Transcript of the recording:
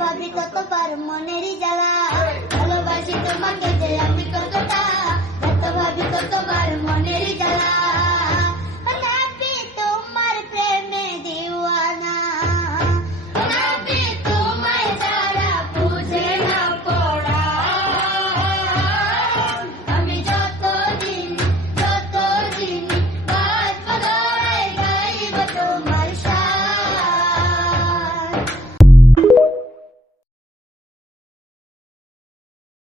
ভাবি কতবার মনেরই জ্বালা, ভালোবাসি তোমাকে যে আমি কতটা, এত ভাবি কতবার মনেরই জ্বালা।